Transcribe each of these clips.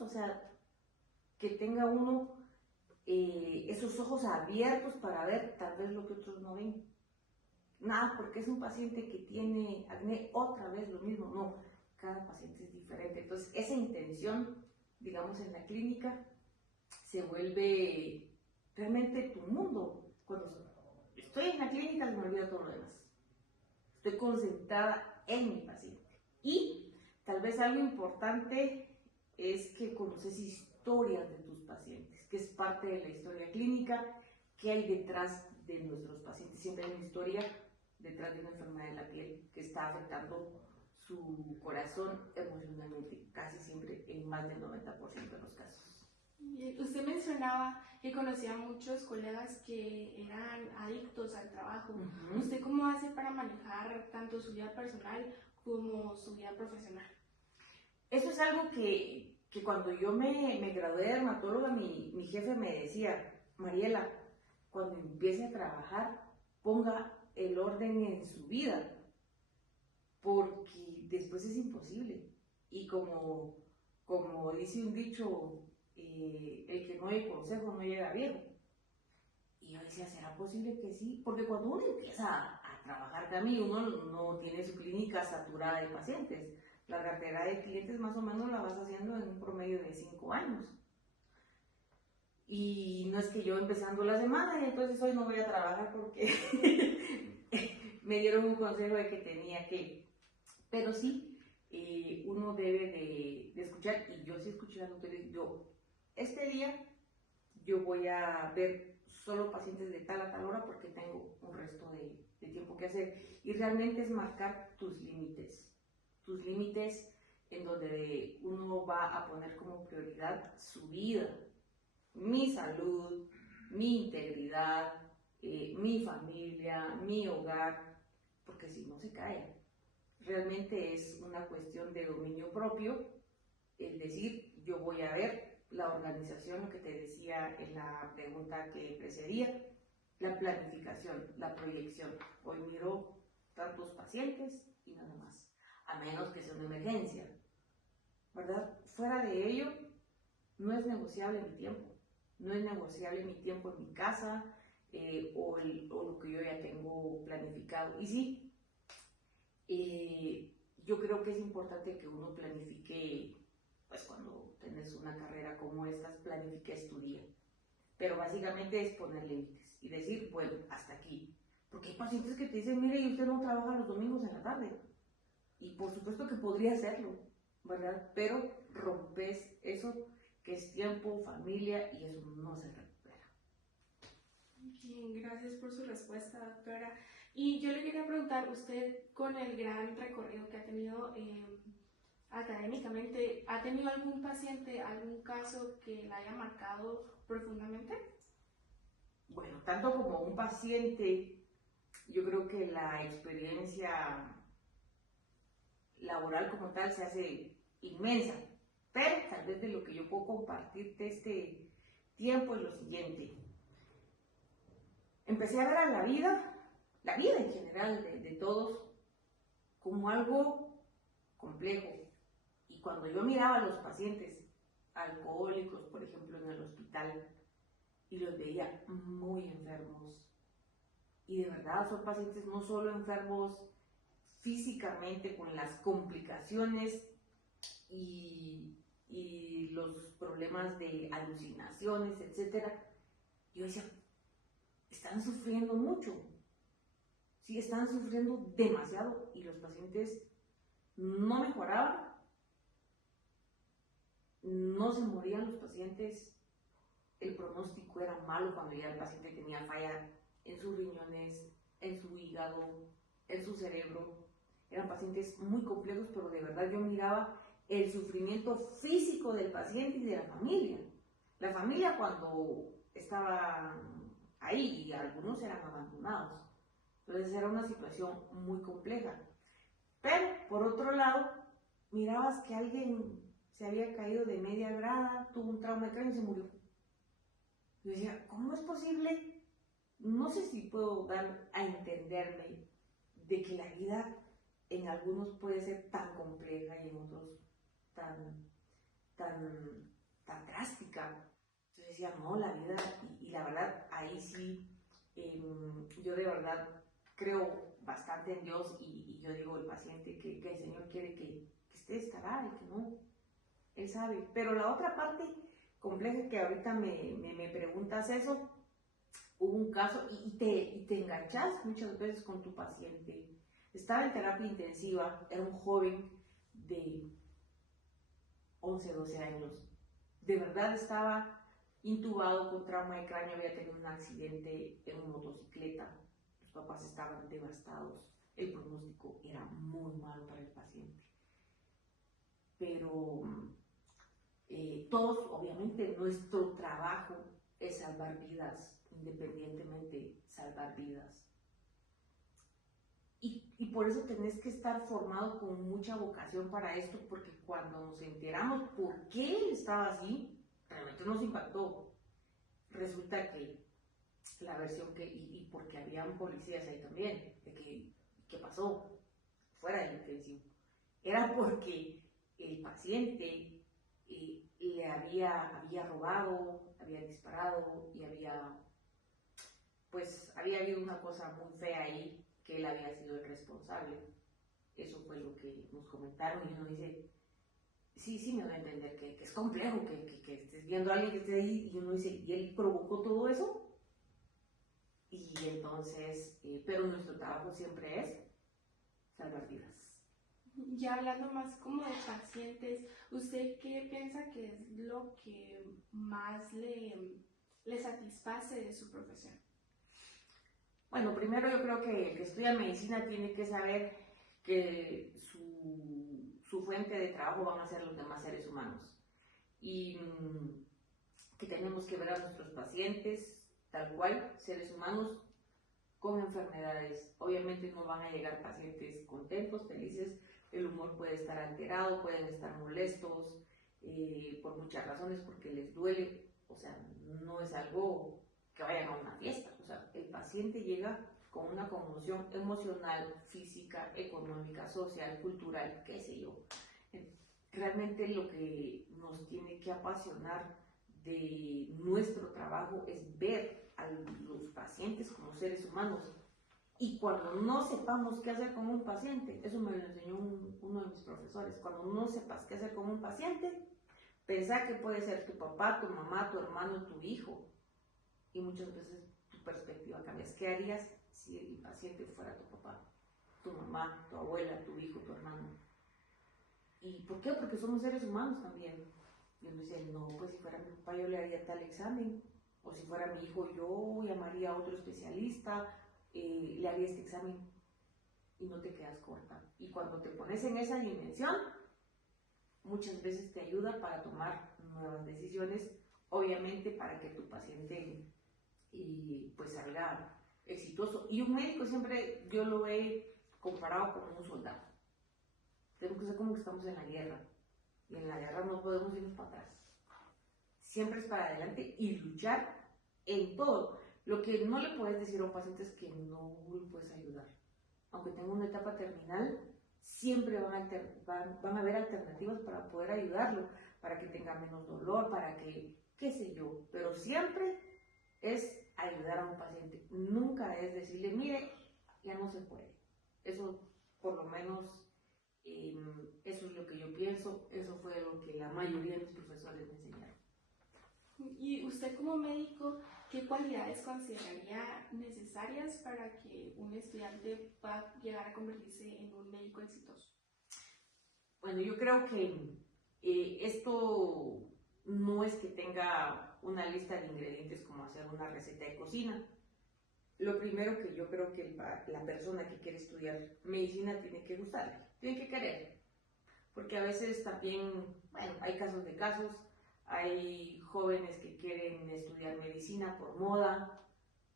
Dios, o sea, que tenga uno esos ojos abiertos para ver tal vez lo que otros no ven. Nada, porque es un paciente que tiene acné, otra vez lo mismo, no, cada paciente es diferente. Entonces, esa intención, digamos, en la clínica, se vuelve realmente tu mundo. Cuando estoy en la clínica, se me olvida todo lo demás. Estoy concentrada en mi paciente. Y tal vez algo importante es que conoces historias de tus pacientes, que es parte de la historia clínica, que hay detrás de nuestros pacientes. Siempre hay una historia detrás de una enfermedad de la piel que está afectando su corazón emocionalmente, casi siempre en más del 90% de los casos. Usted mencionaba que conocía a muchos colegas que eran adictos al trabajo. ¿Usted cómo hace para manejar tanto su vida personal como su vida profesional? Eso es algo que cuando yo me gradué de dermatóloga, mi jefe me decía, Mariela, cuando empiece a trabajar, ponga el orden en su vida, porque después es imposible. Y como dice un dicho, el que no oye consejo no llega viejo. Y yo decía, ¿será posible que sí? Porque cuando uno empieza a trabajar también, uno no tiene su clínica saturada de pacientes. La cartera de clientes más o menos la vas haciendo en un promedio de 5 años. Y no es que yo empezando la semana y entonces hoy no voy a trabajar porque me dieron un consejo de que tenía que. Pero sí, uno debe de escuchar, y yo sí escuché a los doctores, este día yo voy a ver solo pacientes de tal a tal hora porque tengo un resto de tiempo que hacer. Y realmente es marcar tus límites en donde uno va a poner como prioridad su vida, mi salud, mi integridad, mi familia, mi hogar, porque si no se cae. Realmente es una cuestión de dominio propio, el decir, yo voy a ver la organización, lo que te decía en la pregunta que precedía, la planificación, la proyección. Hoy miro tantos pacientes y nada más, a menos que sea una emergencia, ¿verdad? Fuera de ello, no es negociable mi tiempo, no es negociable mi tiempo en mi casa o lo que yo ya tengo planificado. Y sí, yo creo que es importante que uno planifique, pues cuando tienes una carrera como estas, planifiques tu día. Pero básicamente es poner límites y decir, bueno, hasta aquí. Porque hay pacientes que te dicen, mire, y usted no trabaja los domingos en la tarde. Y por supuesto que podría hacerlo, ¿verdad? Pero rompes eso que es tiempo, familia, y eso no se recupera. Bien, gracias por su respuesta, doctora. Y yo le quería preguntar, usted con el gran recorrido que ha tenido académicamente, ¿ha tenido algún paciente, algún caso que la haya marcado profundamente? Bueno, tanto como un paciente, yo creo que la experiencia laboral como tal se hace inmensa, pero tal vez de lo que yo puedo compartirte este tiempo es lo siguiente. Empecé a ver a la vida en general de todos, como algo complejo. Y cuando yo miraba a los pacientes alcohólicos, por ejemplo, en el hospital, y los veía muy enfermos, y de verdad son pacientes no solo enfermos físicamente con las complicaciones y los problemas de alucinaciones, etc. Yo decía, están sufriendo mucho, sí, están sufriendo demasiado, y los pacientes no mejoraban, no se morían los pacientes, el pronóstico era malo cuando ya el paciente tenía falla en sus riñones, en su hígado, en su cerebro. Eran pacientes muy complejos, pero de verdad yo miraba el sufrimiento físico del paciente y de la familia. La familia cuando estaba ahí, y algunos eran abandonados. Entonces era una situación muy compleja. Pero, por otro lado, mirabas que alguien se había caído de media grada, tuvo un trauma de cráneo y se murió. Yo decía, ¿cómo es posible? No sé si puedo dar a entenderme de que la vida en algunos puede ser tan compleja y en otros tan tan drástica. Entonces decía, no, la vida, y la verdad, ahí sí, yo de verdad creo bastante en Dios y yo digo, el paciente que el Señor quiere que esté estará y que no, Él sabe. Pero la otra parte compleja que ahorita me preguntas eso, hubo un caso y te enganchas muchas veces con tu paciente. Estaba en terapia intensiva, era un joven de 11, 12 años. De verdad estaba intubado con trauma de cráneo, había tenido un accidente en una motocicleta. Los papás estaban devastados. El pronóstico era muy malo para el paciente. Pero todos, obviamente, nuestro trabajo es salvar vidas, independientemente salvar vidas. Y por eso tenés que estar formado con mucha vocación para esto, porque cuando nos enteramos por qué él estaba así, realmente nos impactó. Resulta que la versión y porque habían policías ahí también, de que ¿qué pasó? Fuera del intensivo. Era porque el paciente le había robado, había disparado y había habido una cosa muy fea ahí, que él había sido el responsable. Eso fue lo que nos comentaron y uno dice, sí me da a entender que es complejo, que estés viendo a alguien que esté ahí y uno dice, ¿y él provocó todo eso? Y entonces, pero nuestro trabajo siempre es salvar vidas. Ya hablando más como de pacientes, ¿usted qué piensa que es lo que más le satisface de su profesión? Bueno, primero yo creo que el que estudia medicina tiene que saber que su fuente de trabajo van a ser los demás seres humanos y que tenemos que ver a nuestros pacientes tal cual, seres humanos con enfermedades. Obviamente no van a llegar pacientes contentos, felices, el humor puede estar alterado, pueden estar molestos por muchas razones, porque les duele, o sea, no es algo que vayan a una fiesta, o sea, el paciente llega con una conmoción emocional, física, económica, social, cultural, qué sé yo. Realmente lo que nos tiene que apasionar de nuestro trabajo es ver a los pacientes como seres humanos. Y cuando no sepamos qué hacer con un paciente, eso me lo enseñó uno de mis profesores, cuando no sepas qué hacer con un paciente, pensá que puede ser tu papá, tu mamá, tu hermano, tu hijo. Y muchas veces tu perspectiva cambia. ¿Qué harías si el paciente fuera tu papá, tu mamá, tu abuela, tu hijo, tu hermano? ¿Y por qué? Porque somos seres humanos también. Y uno dice, no, pues si fuera mi papá yo le haría tal examen. O si fuera mi hijo yo llamaría a otro especialista, le haría este examen. Y no te quedas corta. Y cuando te pones en esa dimensión, muchas veces te ayuda para tomar nuevas decisiones, obviamente para que tu paciente pues salga exitoso. Y un médico siempre yo lo he comparado como un soldado. Tenemos que ser como que estamos en la guerra. Y en la guerra no podemos irnos para atrás. Siempre es para adelante y luchar en todo. Lo que no le puedes decir a un paciente es que no le puedes ayudar. Aunque tenga una etapa terminal, siempre van a haber alternativas para poder ayudarlo, para que tenga menos dolor, para que, qué sé yo. Pero siempre es ayudar a un paciente. Nunca es decirle, mire, ya no se puede. Eso, por lo menos, eso es lo que yo pienso. Eso fue lo que la mayoría de mis profesores me enseñaron. Y usted como médico, ¿qué cualidades consideraría necesarias para que un estudiante pueda llegar a convertirse en un médico exitoso? Bueno, yo creo que esto no es que tenga una lista de ingredientes como hacer una receta de cocina. Lo primero que yo creo que la persona que quiere estudiar medicina tiene que gustarle, tiene que querer. Porque a veces también, bueno, hay casos de casos, hay jóvenes que quieren estudiar medicina por moda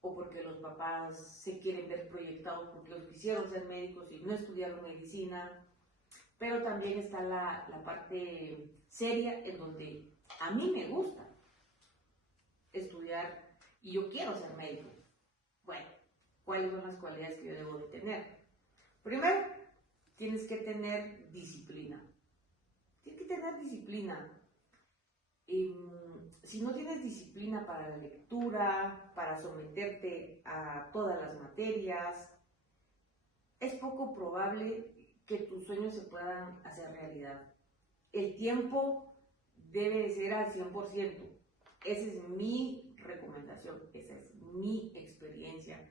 o porque los papás se quieren ver proyectados porque los quisieron ser médicos y no estudiaron medicina. Pero también está la parte seria en donde a mí me gusta estudiar y yo quiero ser médico. Bueno, ¿cuáles son las cualidades que yo debo de tener? Primero, tienes que tener disciplina. Tienes que tener disciplina. si no tienes disciplina para la lectura, para someterte a todas las materias, es poco probable que tus sueños se puedan hacer realidad. El tiempo debe de ser al 100%. Esa es mi recomendación, esa es mi experiencia.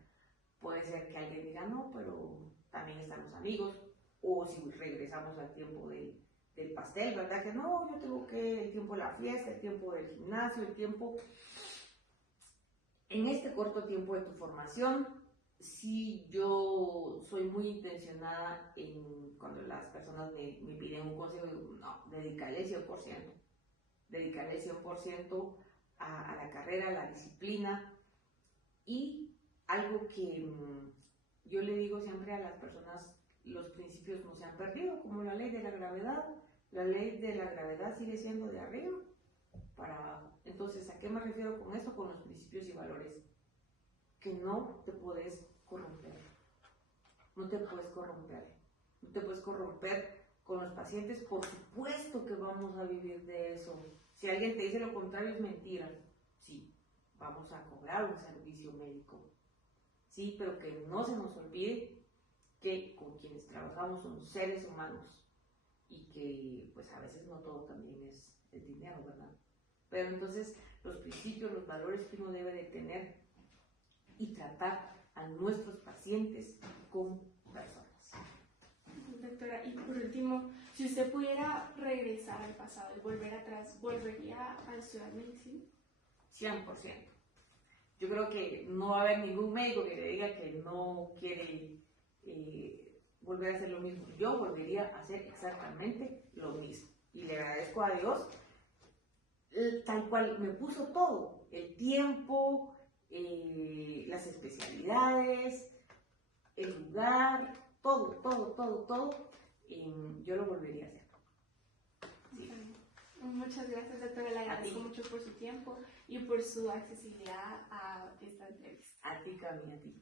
Puede ser que alguien diga, no, pero también están los amigos, o si regresamos al tiempo del pastel, ¿verdad? Que no, yo tengo que el tiempo de la fiesta, el tiempo del gimnasio, el tiempo... En este corto tiempo de tu formación, sí, yo soy muy intencionada en cuando las personas me piden un consejo, digo, no, dedicarle 100%, dedicarle 100% a la carrera, a la disciplina. Y algo que yo le digo siempre a las personas, los principios no se han perdido, como la ley de la gravedad. La ley de la gravedad sigue siendo de arriba para abajo. Entonces, ¿a qué me refiero con esto? Con los principios y valores. Que no te puedes corromper. No te puedes corromper. No te puedes corromper con los pacientes. Por supuesto que vamos a vivir de eso. Si alguien te dice lo contrario, es mentira. Sí, vamos a cobrar un servicio médico. Sí, pero que no se nos olvide que con quienes trabajamos son seres humanos y que pues a veces no todo también es dinero, ¿verdad? Pero entonces los principios, los valores que uno debe de tener y tratar a nuestros pacientes como personas. Doctora, y por último, si usted pudiera regresar al pasado y volver atrás, ¿volvería a estudiar medicina? 100%. Yo creo que no va a haber ningún médico que le diga que no quiere volver a hacer lo mismo. Yo volvería a hacer exactamente lo mismo. Y le agradezco a Dios, tal cual me puso todo, el tiempo, las especialidades, el lugar, todo, yo lo volvería a hacer. Sí. Muchas gracias, doctora. Le agradezco mucho por su tiempo y por su accesibilidad a esta entrevista. A ti, Cami, a ti.